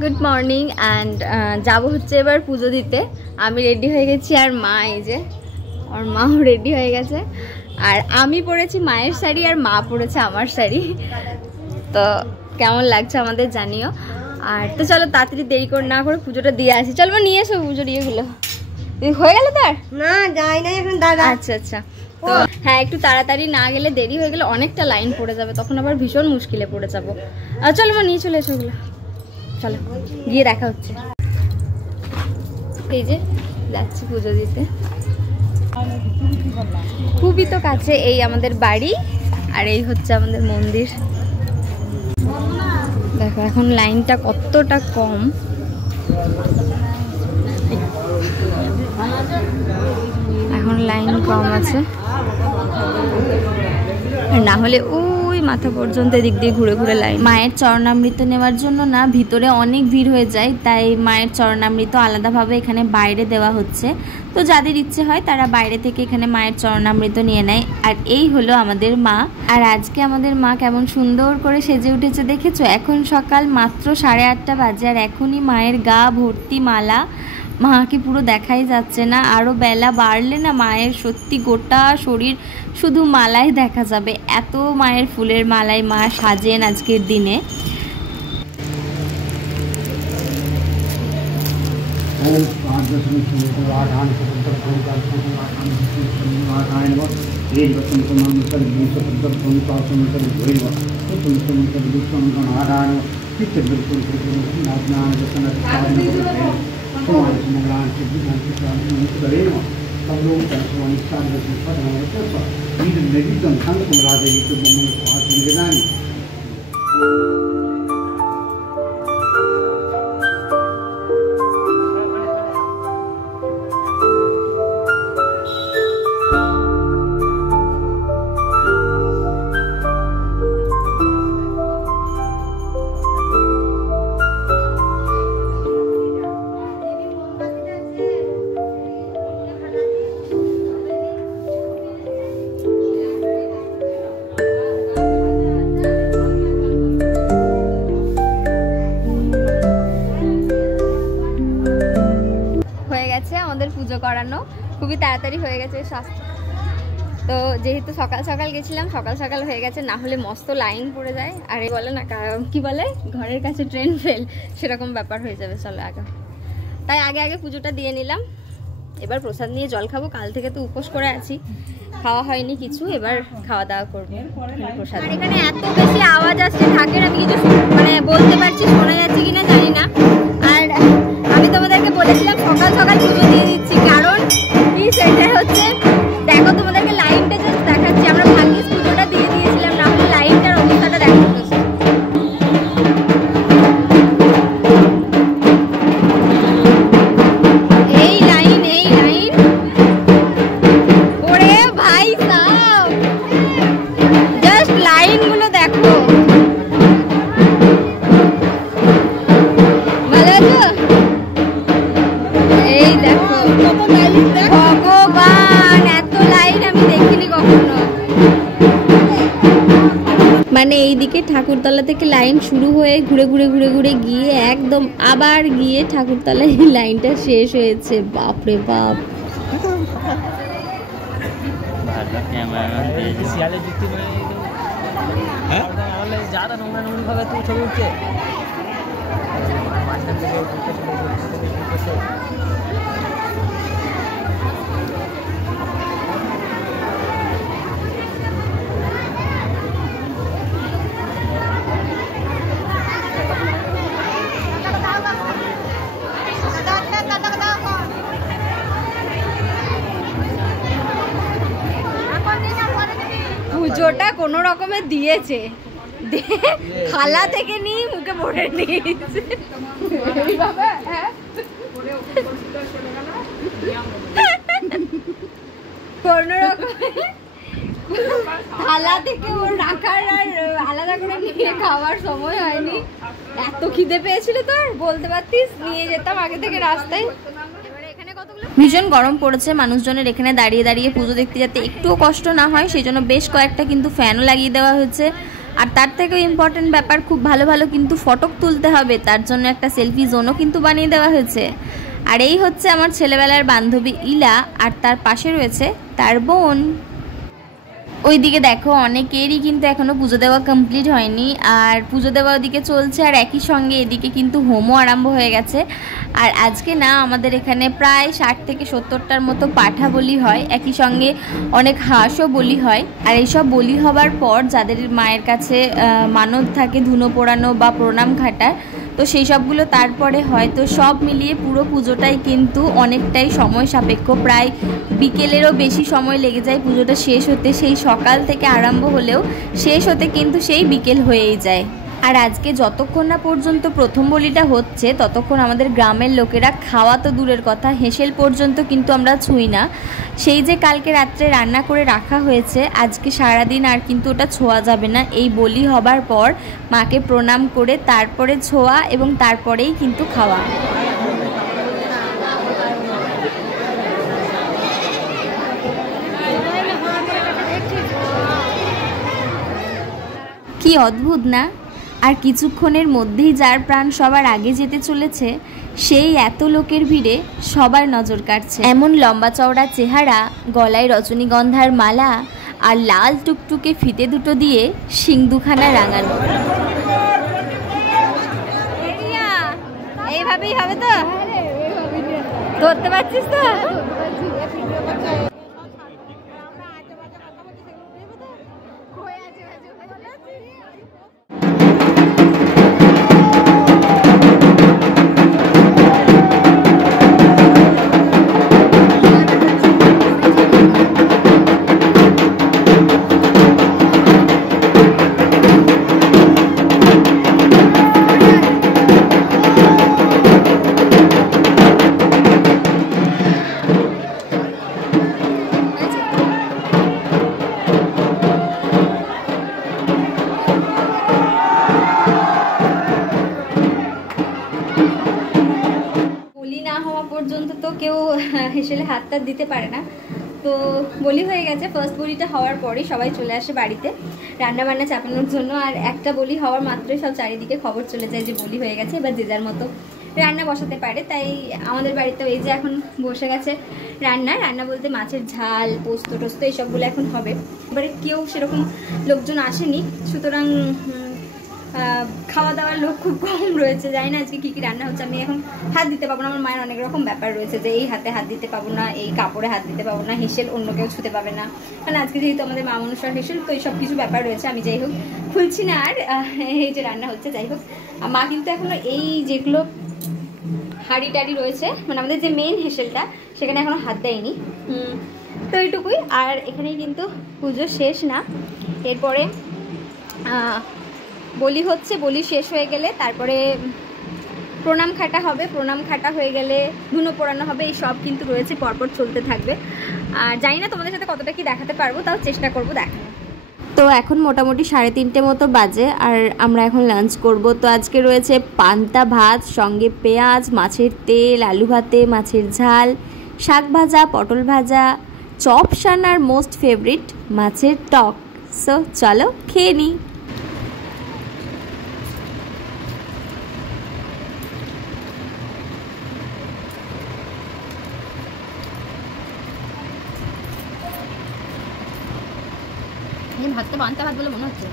Good morning and যাবো হচ্ছে এবার পুজো দিতে। আমি রেডি হয়ে গেছি আর মা এই যে আর মাও রেডি হয়ে গেছে। আর আমি পরেছি মায়ের শাড়ি আর মা পরেছে আমার শাড়ি। তো কেমন লাগছে আমাদের জানিও। আর তো চলো তাড়াতাড়ি দেরি করে না করে পুজোটা দিয়ে আসি। চলো নিয়ে এসো পুজোর ইয়েগুলো। হয়ে গেল তার না যাই না এখন দাদা। আচ্ছা আচ্ছা, তো হ্যাঁ একটু তাড়াতাড়ি না গেলে দেরি হয়ে গেলে অনেকটা লাইন পড়ে যাবে, তখন আবার ভীষণ মুশকিলে পড়ে যাবো। চলো মা নিয়ে চলে এসো ওগুলো। চলো গিয়ে দেখা হচ্ছে। এই যে যাচ্ছি পুজো দিতে। খুবই তো কাছে এই আমাদের বাড়ি আর এই হচ্ছে আমাদের মন্দির। দেখো এখন লাইনটা কতটা কম। এখন লাইন কম আছে, না হলে ওই মাথা পর্যন্ত এদিক দিয়ে ঘুরে ঘুরে লাইন। মায়ের চরণামৃত নেওয়ার জন্য না ভিতরে অনেক ভিড় হয়ে যায়, তাই মায়ের চরণামৃত আলাদাভাবে এখানে বাইরে দেওয়া হচ্ছে। তো যাদের ইচ্ছে হয় তারা বাইরে থেকে এখানে মায়ের চরণামৃত নিয়ে নেয়। আর এই হলো আমাদের মা। আর আজকে আমাদের মা কেমন সুন্দর করে সেজে উঠেছে দেখেছো। এখন সকাল মাত্র 8:30 বাজে আর এখনই মায়ের গা ভর্তি মালা। মাকে পুরো দেখাই যাচ্ছে না, আরও বেলা বাড়লে না মায়ের সত্যি গোটা শরীর শুধু মালাই দেখা যাবে। এত মায়ের ফুলের মালায় মা সাজেন আজকের দিনে। আমাদের পুজো করানো খুবই তাড়াতাড়ি হয়ে গেছে শাস্ত্র। তো যেহেতু সকাল সকাল গেছিলাম, সকাল সকাল হয়ে গেছে, না হলে মস্ত লাইন পড়ে যায়। আর এই বলে না কি বলে ঘরের কাছে ট্রেন ফেল, সেরকম ব্যাপার হয়ে যাবে। চলো আগে তাই আগে আগে পুজোটা দিয়ে নিলাম। এবার প্রসাদ নিয়ে জল খাবো। কাল থেকে তো উপোস করে আছি, খাওয়া হয়নি কিছু, এবার খাওয়া দাওয়া করবো প্রসাদ। আর এখানে এত বেশি আওয়াজ আসছে ঢাকের, আমি কিছু মানে বলতে পারছি, শোনা যাচ্ছে কিনা জানি না। আর আমি তোমাদেরকে বলেছিলাম সকাল সকাল পুজো দিয়ে দিচ্ছি, কারণ কি সেটা হচ্ছে দেখো তোমাদেরকে লাইনটা জাস্ট দেখাচ্ছি। আমরা ভাগ্যিস পুজোটা দিয়ে দিয়েছিলাম, না হলে লাইনটার অবস্থাটা দেখো। এই লাইন ওরে ভাই সাব, জাস্ট লাইনগুলো দেখো। ভালো আছো? এই দেখো ভগবান, এত লাইন আমি দেখিনি কখনো। মানে এইদিকে ঠাকুরতলা থেকে লাইন শুরু হয়ে ঘুরে ঘুরে ঘুরে ঘুরে গিয়ে একদম আবার গিয়ে ঠাকুরতলায় এই লাইনটা শেষ হয়েছে। বাপরে বাপ। পুজোটা কোনো রকমে দিয়েছে, থালা থেকে নিয়ে মুখে ভরে নিয়েছে। কোনো রকমে থালা থেকে ওর রাখার আর আলাদা করে নিয়ে খাওয়ার সময় হয়নি। এত খিদে পেয়েছিল তোর, বলতে পারতিস নিয়ে যেতাম আগে থেকে রাস্তায়। ভীষণ গরম পড়েছে, মানুষজনের এখানে দাঁড়িয়ে দাঁড়িয়ে পুজো দেখতে যাতে একটুও কষ্ট না হয় সেই জন্য বেশ কয়েকটা কিন্তু ফ্যানও লাগিয়ে দেওয়া হয়েছে। আর তার থেকেও ইম্পর্টেন্ট ব্যাপার, খুব ভালো ভালো কিন্তু ফটো তুলতে হবে, তার জন্য একটা সেলফি জোনও কিন্তু বানিয়ে দেওয়া হয়েছে। আর এই হচ্ছে আমার ছেলেবেলার বান্ধবী ইলা, আর তার পাশে রয়েছে তার বোন। ওইদিকে দেখো অনেকেরই কিন্তু এখনো পুজো দেওয়া কমপ্লিট হয়নি, আর পুজো দেওয়া ওদিকে চলছে, আর একই সঙ্গে এদিকে কিন্তু হোমও আরম্ভ হয়ে গেছে। আর আজকে না আমাদের এখানে প্রায় 60 থেকে 70টার মতো পাঠা বলি হয়, একই সঙ্গে অনেক হাঁসও বলি হয়। আর এইসব বলি হবার পর যাদের মায়ের কাছে মানত থাকে ধুনো পোড়ানো বা প্রণাম খাটার, তো সেই সবগুলো তারপরে হয়। তো সব মিলিয়ে পুরো পুজোটাই কিন্তু অনেকটাই সময় সাপেক্ষ, প্রায় বিকেলেরও বেশি সময় লেগে যায় পুজোটা শেষ হতে। সেই সকাল থেকে আরম্ভ হলেও শেষ হতে কিন্তু সেই বিকেল হয়েই যায়। আর আজকে যতক্ষণ না পর্যন্ত প্রথম বলিটা হচ্ছে ততক্ষণ আমাদের গ্রামের লোকেরা খাওয়া তো দূরের কথা, হেঁসেল পর্যন্ত কিন্তু আমরা ছুঁই না। সেই যে কালকে রাত্রে রান্না করে রাখা হয়েছে, আজকে সারাদিন আর কিন্তু ওটা ছোঁয়া যাবে না। এই বলি হবার পর মাকে প্রণাম করে তারপরে ছোঁয়া এবং তারপরেই কিন্তু খাওয়া। কি অদ্ভুত না? আর কিছুক্ষণের মধ্যেই যার প্রাণ সবার আগে যেতে চলেছে, সেই এত লোকের ভিড়ে সবার নজর কাটছে। এমন লম্বা চওড়া চেহারা, গলায় রজনীগন্ধার মালা, আর লাল টুকটুকে ফিতে দুটো দিয়ে সিংদুখানা রাঙানো। এইভাবেই হবে তো? ধরতে পারছিস তো? পর্যন্ত তো কেউ হেসেলে হাতটা দিতে পারে না। তো বলি হয়ে গেছে, ফার্স্ট বলিটা হওয়ার পরেই সবাই চলে আসে বাড়িতে রান্না বান্না চাপানোর জন্য। আর একটা বলি হওয়ার মাত্রই সব চারিদিকে খবর চলে যায় যে বলি হয়ে গেছে, এবার যে যার মতো রান্না বসাতে পারে। তাই আমাদের বাড়িতেও এই যে এখন বসে গেছে রান্না বলতে মাছের ঝাল, পোস্ত টোস্ত এইসবগুলো এখন হবে। এবারে কেউ সেরকম লোকজন আসেনি, সুতরাং খাওয়া দাওয়ার লোক খুব কম রয়েছে। জানি না আজকে কী কী রান্না হচ্ছে। আমি এখন হাত দিতে পারবো না, আমার মায়ের অনেক রকম ব্যাপার রয়েছে যে এই হাতে হাত দিতে পাবো না, এই কাপড়ে হাত দিতে পাবো না, হেসেল অন্য কেউ ছুতে পাবে না, কারণ আজকে যেহেতু আমাদের মা মনসার হেসেল, তো এই সব কিছু ব্যাপার রয়েছে। আমি যাই হোক খুলছি না আর এই যে রান্না হচ্ছে। যাই হোক মা কিন্তু এখনো এই যেগুলো হাঁড়ি টাড়ি রয়েছে, মানে আমাদের যে মেন হেসেলটা, সেখানে এখনো হাত দেয়নি। তো এইটুকুই। আর এখানেই কিন্তু পুজো শেষ না, এরপরে বলি হচ্ছে, বলি শেষ হয়ে গেলে তারপরে প্রণাম খাটা হবে, প্রণাম খাটা হয়ে গেলে ধুনো পোড়ানো হবে। এই সব কিন্তু রয়েছে, পরপর চলতে থাকবে। আর জানি না তোমাদের সাথে কতটা কি দেখাতে পারবো, তাও চেষ্টা করবো দেখানো। তো এখন মোটামুটি 3:30 মতো বাজে, আর আমরা এখন লাঞ্চ করব। তো আজকে রয়েছে পান্তা ভাত, সঙ্গে পেঁয়াজ, মাছের তেল, আলু ভাতে, মাছের ঝাল, শাক ভাজা, পটল ভাজা, চপ সানার মোস্ট ফেভারিট মাছের টক। সো চলো খেয়ে নিই। ভাতটা পান্তা ভাত বলে মনে হচ্ছে।